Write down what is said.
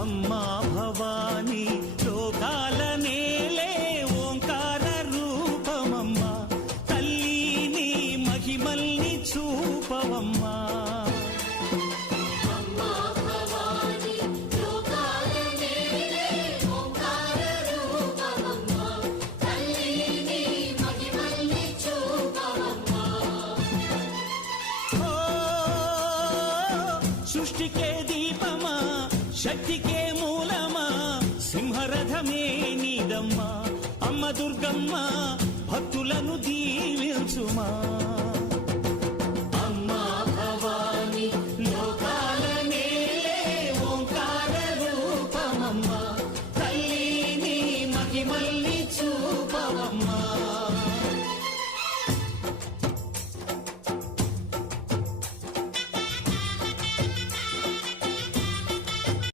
అమ్మా భవానీ లోకాల నేలే ఓంకార రూపమమ్మా తల్లి మహిమల్ని చూపవమ్మా సృష్టికే దీపమా శక్తికే మూలమా సింహరథమే నీదమ్మా అమ్మ దుర్గమ్మ భక్తులను దీవించుమా